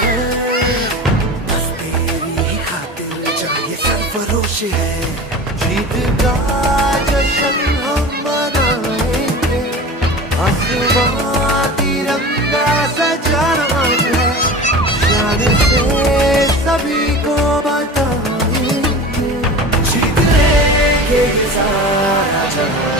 है, बस तेरी ही खातिर जाए सरफरोश है। जीत का जश्न हम मनाएंगे, आसमां तिरंगा सजाना है, शान से सभी को बताएंगे, जीत लेंगे ये सारा जहां।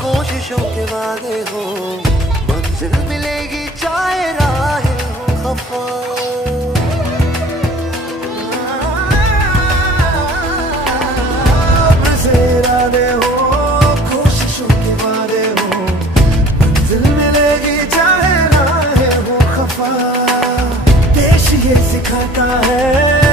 कोशिशों के वादे हो, मंजिल मिलेगी चाहे राहें हो खफा। इरादे हो, कोशिशों के वादे हो, मंजिल मिलेगी चाहे राहें हो खफा। देश ये सिखाता है